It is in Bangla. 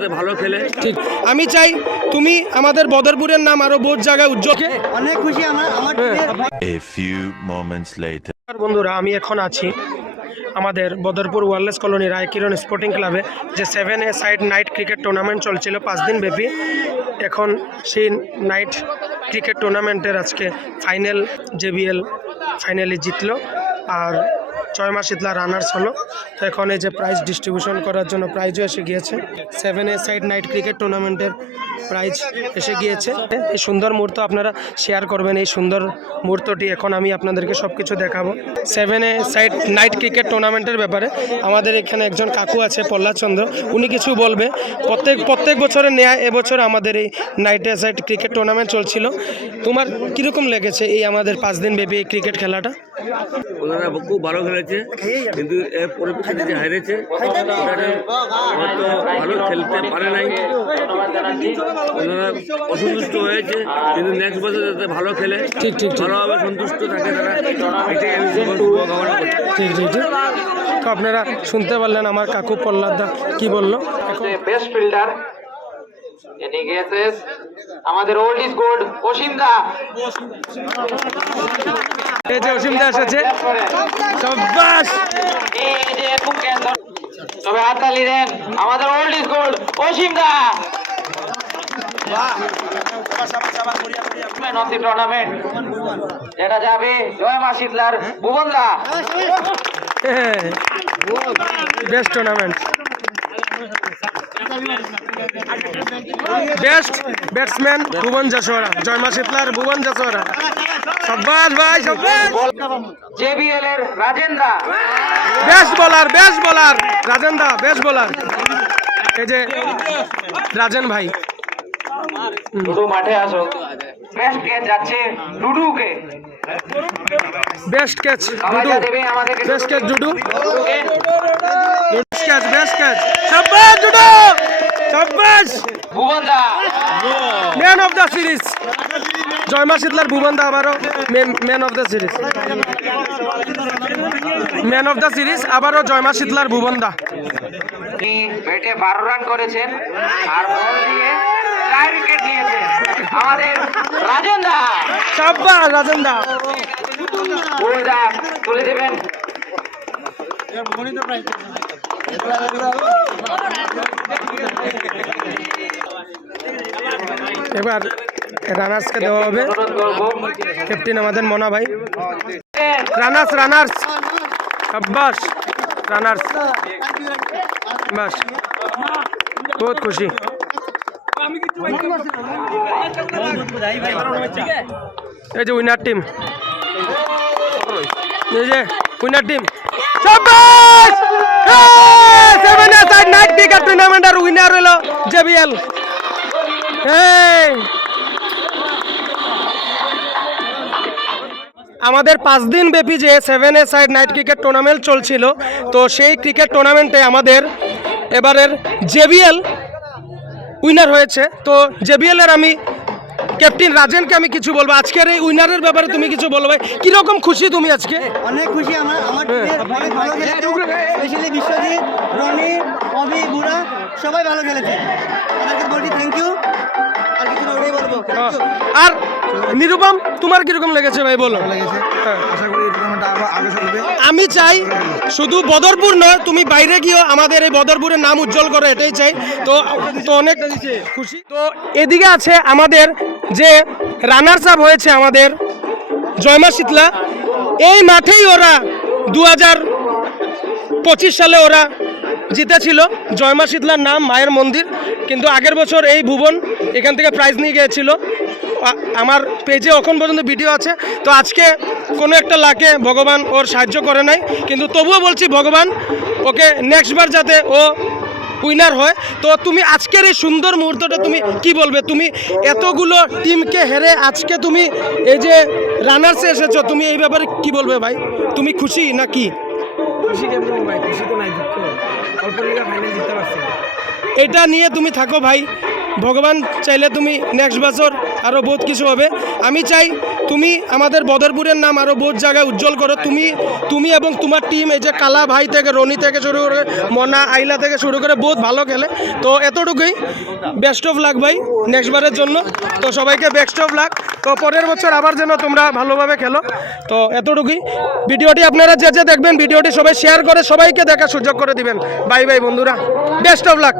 যাতে ভালো খেলে। ঠিক, আমি চাই তুমি আমাদের বদরপুরের নাম আরো বহুত জায়গায় উজ্জ্বল। অনেক খুশি আমার। A few moments later. বন্ধুরা, আমি এখন আছি আমাদের বদরপুর ওয়ারলেস কলোনি রায়কিরণ স্পোর্টিং ক্লাবে, যে 7A side night cricket tournament চলছিল 5 দিন ব্যাপী। এখন সেই নাইট ক্রিকেট টুর্নামেন্টের আজকে ফাইনাল, JBL ফাইনালি জিতলো আর জয়মা শীতলা রানার্স হলো। তো এখন এই যে প্রাইজ ডিস্ট্রিবিউশন করার জন্য প্রাইজও এসে গিয়েছে। 7A সাইড নাইট ক্রিকেট টুর্নামেন্টের প্রাইজ এসে গিয়েছে। এই সুন্দর মুহূর্ত আপনারা শেয়ার করবেন, এই সুন্দর মুহূর্তটি এখন আমি আপনাদেরকে সব কিছু দেখাবো। 7A সাইড নাইট ক্রিকেট টুর্নামেন্টের ব্যাপারে আমাদের এখানে একজন কাকু আছে প্রহ্লাদ চন্দ্র, উনি কিছু বলবে। প্রত্যেক বছরের ন্যায় এবছর আমাদের এই নাইট সাইড ক্রিকেট টুর্নামেন্ট চলছিল। তোমার কীরকম লেগেছে এই আমাদের 5 দিন ব্যাপী এই ক্রিকেট খেলাটা? ওনারা খুব ভালো খেলেছে, কিন্তু এর পরিপ্রেক্ষিতে যে হারিয়েছে হয়তো ভালো খেলতে পারে নাই, ওনারা অসন্তুষ্ট হয়েছে। কিন্তু নেক্সট বছর যাতে ভালো খেলে, ঠিক ঠিক ঠিক ভালোভাবে সন্তুষ্ট থাকে তারা, এটাই আমি শুভকামনা করি। ঠিক ঠিক ঠিক। তো আপনারা শুনতে পারলেন আমার কাকু প্রহ্লাদ দা কি বললো। বেস্ট ফিল্ডার যিনি গেছেন আমাদের ওল্ড ইজ গোল্ড অসীম দা। এই যে অসীম দা এসেছে, শাবাশ। এই যে তবে হাততালি দেন আমাদের old is gold Ashim da. Tournament যেটা যাবে জয়মা শীতলার Bhuban da. Best tournament, best batsman Bhuban Jaswara, জয়মা শীতলার ভুবন জাসোয়ারা। শাবাশ ভাই, শাবাশ। JBL এর Rajendra, best bowler Rajendra, best bowler. এই যে রাজেন ভাই, ডুডু মাঠে আসো। বেস্ট ক্যাচ যাচ্ছে ডুডুকে। Best catch Dudu, best catch Dudu, best catch. শাবাশ ডুডু, শাবাশ। ভুবন দা ম্যান অফ দ্য সিরিজ, জয়মা শীতলার ভুবন দা আবারও man of the series, man of the series আবারও জয়মা শীতলার ভুবন দা। তিনি ব্যাটে 12 রান করেছেন আর বল দিয়ে 4 উইকেট নিয়েছেন আমাদের রাজেন দা। শাবাশ রাজেন দা। বল দা তুলে দেবেন। এবার রানার্সকে দেওয়া হবে, ক্যাপ্টেন আমাদের মনা ভাই। রানার্স শাবাশ রানার্স, বাস বহুত খুশি। এই যে উইনার টিম, এই যে উইনার টিম, শাবাশ। 7A সাইড নাইট ক্রিকেট টুর্নামেন্টের উইনার হলো JBL। আমাদের 5 দিন ব্যাপী যে 7A side night cricket tournament চলছিল, তো সেই ক্রিকেট টুর্নামেন্টে আমাদের এবারের JBL উইনার হয়েছে। তো JBL এর আমি ক্যাপ্টেন রাজেনকে আমি কিছু বলবো আজকের এই উইনারের ব্যাপারে। তুমি কিছু বলো ভাই, কিরকম খুশি তুমি আজকে? অনেক খুশি আমার অনেক ভালো খেলেছে, স্পেশালি বিশ্বজিৎ, রনি, অভি, বুড়া সবাই ভালো খেলেছে। তাদেরকে বলছি থ্যাংক ইউ। আর কিছু না, ওটাই বলবো। আর নিরুপম তোমার কিরকম লেগেছে ভাই বলো? আশা করি এই টুর্নামেন্টটা আগে চলবে। আমি চাই শুধু বদরপুর নয়, তুমি বাইরে গিয়েও আমাদের এই বদরপুরের নাম উজ্জ্বল করো, এটাই চাই। তো অনেক খুশি। তো এদিকে আছে আমাদের যে রানার্স আপ হয়েছে আমাদের জয়মা শীতলা। এই মাঠেই ওরা 2025 সালে ওরা জিতেছিল। জয়মা শীতলার নাম মায়ের মন্দির, কিন্তু আগের বছর এই ভুবন এখান থেকে প্রাইজ নিয়ে গিয়েছিল। আমার পেজে এখন পর্যন্ত ভিডিও আছে। তো আজকে কোনো একটা লাকে ভগবান ওর সাহায্য করে নাই, কিন্তু তবুও বলছি ভগবান ওকে নেক্সটবার যাতে ও উইনার হয়। তো তুমি আজকের এই সুন্দর মুহূর্তটা তুমি কি বলবে? তুমি এতগুলো টিমকে হেরে আজকে তুমি এই যে রানার্সে এসেছো, তুমি এই ব্যাপারে কি বলবে ভাই? তুমি খুশি না কি? খুশি কেমন ভাই? খুশি তো নাই, দুঃখ। অল্প লিগা ফাইনাল জিততে পারছি। এটা নিয়ে তুমি থাকো ভাই, ভগবান চাইলে তুমি নেক্সট বছর আরও বহুত কিছু হবে। আমি চাই তুমি আমাদের বদরপুরের নাম আরও বহুত জায়গায় উজ্জ্বল করো। তুমি এবং তোমার টিম, এই যে কালা ভাই থেকে রনি থেকে শুরু করে মনা আইলা থেকে শুরু করে বহুত ভালো খেলে। তো এতটুকুই, বেস্ট অফ লাক ভাই নেক্সট বারের জন্য। তো সবাইকে বেস্ট অফ লাক। তো পরের বছর আবার যেন তোমরা ভালোভাবে খেলো। তো এতটুকুই। ভিডিওটি আপনারা যে যে দেখবেন, ভিডিওটি সবাই শেয়ার করে সবাইকে দেখার সুযোগ করে দিবেন। বাই বাই বন্ধুরা, বেস্ট অফ লাক।